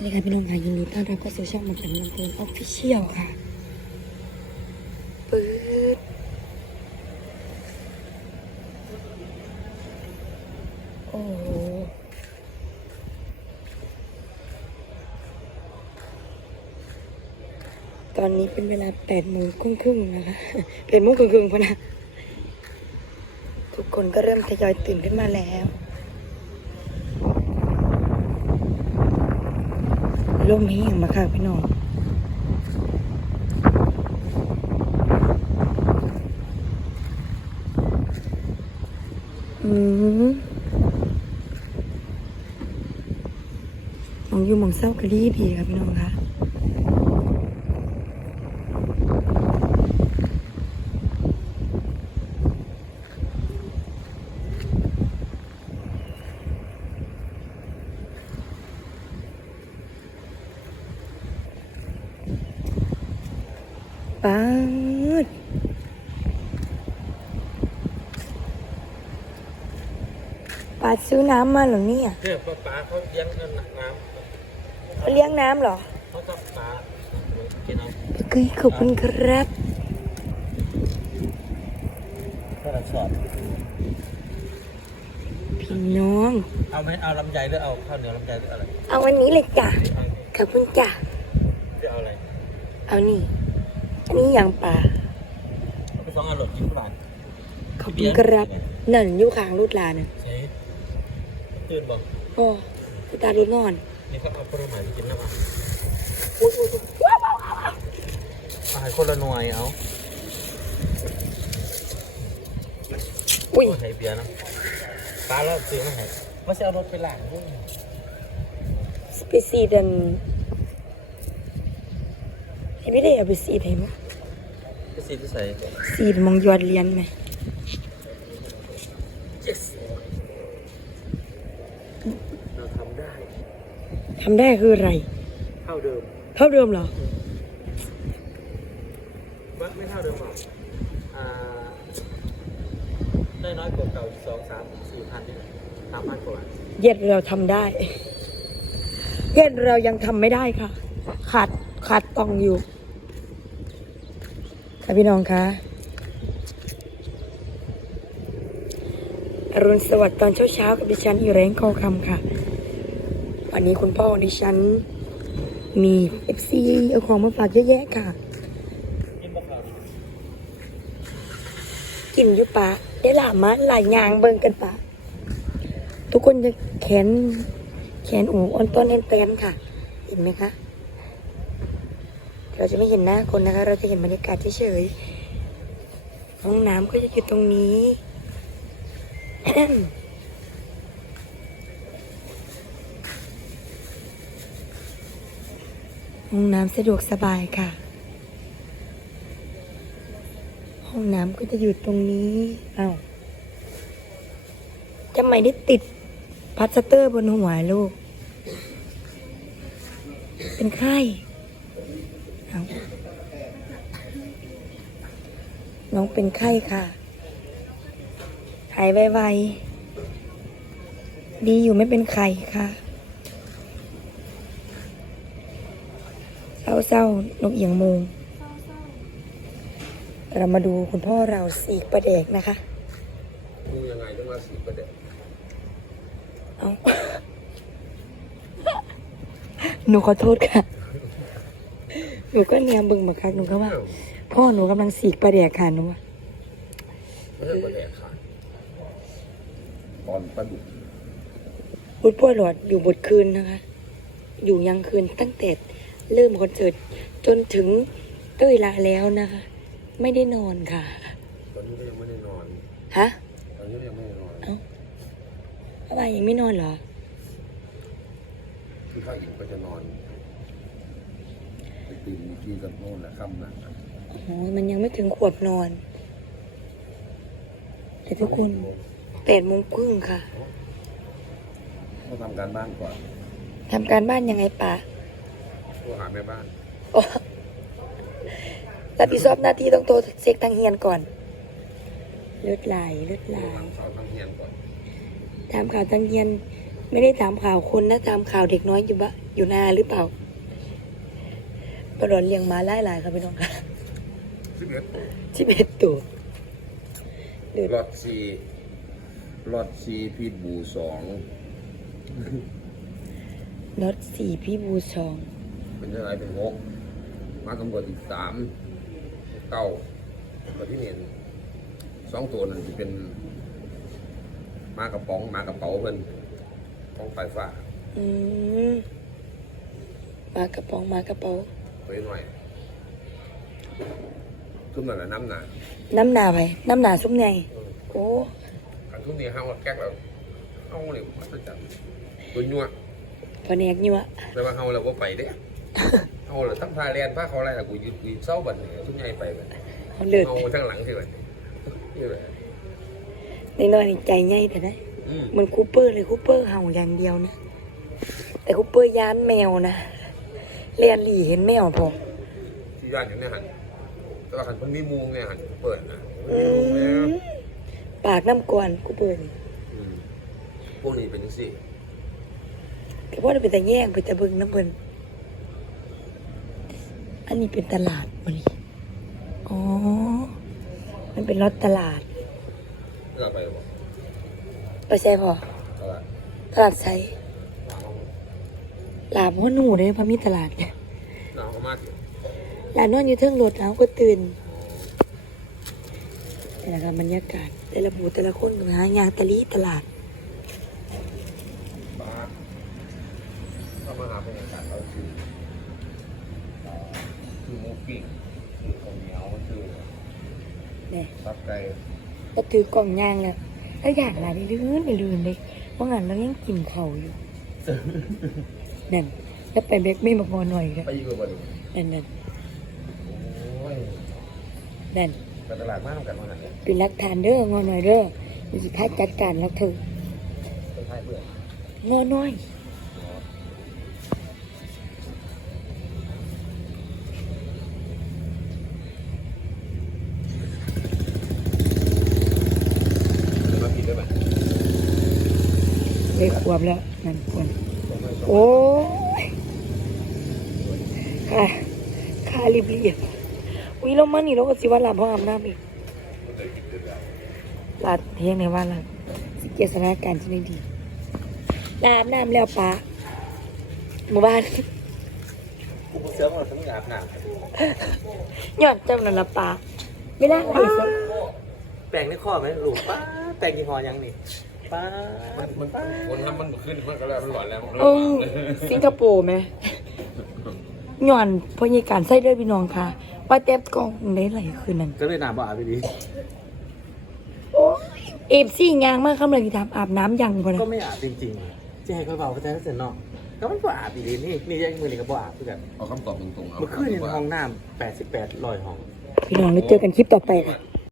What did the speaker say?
วัสดีค่ะพี่น้องค่ะยินดีต้อนรับเข้าสู่ช่องมาจากลำเพลินออฟฟิเชียลค่ะปื๊ดโอ้โหตอนนี้เป็นเวลาแปดโมงครึ่งๆนะคะแปดโมงครึ่งๆพะนะ ทุกคนก็เริ่มทยอยตื่นขึ้นมาแล้ว ลมแห้งมาค่ะพี่น้องอืมมองอยู่มองเศร้าก็ดีดีครับพี่น้องค่ะ ปาดปาดซื้อน้ำมาเหรอเนี่ยเนี่ยปลาปลาเขาเลี้ยงน้ำน้เขาเลี้ยงน้ำเหรอำเขาต้องปลากินเอาคือขอบคุณครับถ้าเราสอบพี่น้อง เอาไหมเอาลำไยหรือเอาข้าวเหนียวลำไยหรืออะไรเอาวันนี้เลยจ้ะ เอาขอบคุณจ้ะจะเอาอะไรเอานี่ อันนี้อย่างป่าเอาไปสองอันหลดกินทุกร้านขอบคุณครับนั่นอยู่ข้างรูดลาน่ะใช่ตื่นบอกพ่อพี่ตารูดนอน นี่เขาเอาผลไม้กินแล้วอะอุ้ยอุ้ยอุ้ยว้าวว้าวว้าวเอาให้คนละหน่วยเอาอุ้ยโให้เบียร์นะปลาแล้วซื้อมาให้ไม่ใช่เอารถไปล้างด้วยสไปซีดันให้พี่ได้เอาไปซีดให้มั้ย ไปซื้อที่ใส่ซีดมองยอดเรียนไหมเราทำได้ทำได้คืออะไร เท่าเดิม เท่าเดิมเหรอไม่ไม่เท่าเดิมหรอกอ่าได้น้อยกว่าเก่าอีกสองสามสี่พันนี่แหละสามพันกว่าบาทเย็ดเราทำได้เย็ดเรายังทำไม่ได้ค่ะ ขาดขาดตองอยู่ ค่ะพี่น้องคะอรุณสวัสดิ์ตอนเช้าเช้าๆกับดิฉันอยู่แรงคอคำค่ะ วันนี้คุณพ่อดิฉัน มีเอฟซีเอาของมาฝากเยอะแยะค่ะ กินมะพร้าวดิกินยูปะได้หลามาหลายยางเบิ่งกันปะ ทุกคนจะแขน แขนอูอ่อนต้นแอนแตนค่ะ เห็นไหมคะ เราจะไม่เห็นหน้าคนนะคะ เราจะเห็นบรรยากาศเฉยๆห้องน้ำก็จะอยู่ตรงนี้ ห้องน้ำสะดวกสบายค่ะ ห้องน้ำก็จะอยู่ตรงนี้อ้าวทำไมได้ติดพลาสเตอร์บนหัวลูก เป็นไข้ เอาน้องเป็นไข้ค่ะ หายไวๆ ดีอยู่ไม่เป็นไข้ค่ะเศร้าๆนกเอียงโมงเรามาดูคุณพ่อเราสีกประเดกนะคะดูยังไงต้องมาสีประเด็นเอา หนูขอโทษค่ะห นูก็เนียมบึงบักคักหนูก็ว่า พ่อหนูกำลังสีกประเดกค่ะหนูว่าไม่ใช่ประเด็นค่ะตอนปลาดุกพุทธพ่อหลอดอยู่บทคืนนะคะ อยู่ยังคืนตั้งแต่เริ่มคอนเสิร์ตจนถึงเต้ยลาแล้วนะคะ ไม่ได้นอนค่ะตอนนี้ก็ยังไม่ได้นอนฮะตอนนี้ก็ยังไม่ได้นอนอะไรยังไม่นอนเหรอคือข้าวอิ่มก็จะนอนไป ตื่นมีกี้กับโน่นแหละค่ำนะโอ้ยมันยังไม่ถึงขวบนอนแต่ทุกคนแปดโมงครึ่งค่ะต้องทำการบ้านก่อนทำการบ้านยังไงป่าโทรหาแม่บ้านโอ้รับผิดชอบหน้าที่ต้องโทรเช็คทางเฮียนก่อนเลือดไหลเลือดไหลทำข่าวทำเฮียนก่อนถามข่าวทางเฮียน ไม่ได้ตามข่าวคนนะตามข่าวเด็กน้อยอยู่บะอยู่นาหรือเปล่า ประดอนเลี้ยงม้าไล่หลายครับพี่น้องค่ะสิบเอ็ดตัวชิเบ็ดตัวรอดสี่รอดสี่พีดบูสองรถสี่พี่บูชองเป็นยังไงเป็นหกมาตำรวจอีกสามเก้าแล้วที่นี่สองตัวนั้นจะเป็นมากระป๋องมากระเป๋าเพิ่นป้องไฟฟ้า อืมมากระป๋องมากระเป๋า ไปหน่อยทุ่มนั่นแหละน้ำหนาน้ำหนาไปน้ำหนาซุ้มไงโอ้ขันทุ่มนี้ห้าแก๊กแล้วเอาเลยมันจะจับตัวยัวพอแนกยั่วแต่ว่าเฮาเราบ่ไปเด้เฮาเราทั้งพาเรียนพาเขาอะไรล่ะกูยืนกูเศร้าบัดนี่ชุดใหญ่ไปบัดเขาเลือดเฮาทั้งหลังสิบัดนี่แหละในน้อยๆนี่ใจใหญ่แต่นะอืมเหมันคูเปอร์เลยคูเปอร์เห่าอย่างเดียวนะ แต่คูเปอร์ย้านแมวนะ เรียนหลีเห็นแมวพอที่ย่านอย่างเนี้ยหันแต่ว่าคันเพิ่นมีมุงเนี่ยหันเปิดนะอืมปากน้ำกวนคูเปอร์นี่อืมพวกนี้เป็นจังซี่แต่พ่อเราเป็นแต่แย่งเป็นแต่เบิ่งน้ำเพิ่นอันนี้เป็นตลาดมันนี่อ๋อ มันเป็นรถตลาด เราไปบ่ไปใช่พอตลาดตลาดใส่ ลาบหัวหนูเลยพอมีตลาดเนี่ยน้องเขามาสิลานอนอยู่เทิงรถแล้วก็ตื่นนี่แหละครับบรรยากาศแต่ละหมู่แต่ละคนก็หางานตะลีตลาดบ้านเข้ามาหาบรรยากาศเราคือคือหมูปิ้งคือข้าวเหนียวคือเนี่ยตับไก่ก็ถือกล่องย่างแล้วแล้วอย่างไรไม่ลื่นไม่ลื่นเลยว่างั้นเรายังกินเข่าวอยู่ นั่นแล้วไปเบกไม่มากอหน่อยแล้วไปอยู่กับบ่ดินั่นนั่นโอ้ยนั่นไปตลาดมากกันมาไหนเนี่ยเป็นรักทานเด้องอหน่อยเด้อมีสิท้ายจัดการแล้วเธอไปท้ายเพื่อนงอน้อยมาผิดได้ไหมเลยขวบแล้วนั่นควร โอ้ยค่ะค่ารีบเรียบวิเรามานี่เราก็สิว่าหลับห้องอาบน้ำอีกลาดเทียงในว่าเราสิเกียรติสถานการณ์ที่ไม่ดีลาบน้ำแล้วปะหมู่บ้านกูเสือมันทั้งอาบน้ย้อนเจ้านั่นละปะไม่ได้เลยแปรงในข้อไหมหลูกป้าแปรงยี่ห้อยังนี่ ป้ามันมันคนทำมันขึ้นมันก็แล้วมันหลอนแล้วมันเออสิงคโปร์ไหมย้อนพยาการใส่ด้วยพี่น้องค่ะ ว่าเต็บกล้องได้ไหลคืนนั้นก็เลยน้ำบ่อาบไปดีเอฟซี่ยางมากคำเลยที่ทำอาบน้ำยังพอนะก็ไม่อาบจริงๆจะให้เขาเบาเขาใจเขาเสร็จเนาะก็มันบ่อาบดีนี่นี่ยังมือนี่ก็บ่อาบคือกันเอาคำตอบตรงๆเอาเมื่อคืนในห้องน้ำแปดสิบแปดลอยห้อง พี่น้องแล้วเจอกันคลิปต่อไปค่ะ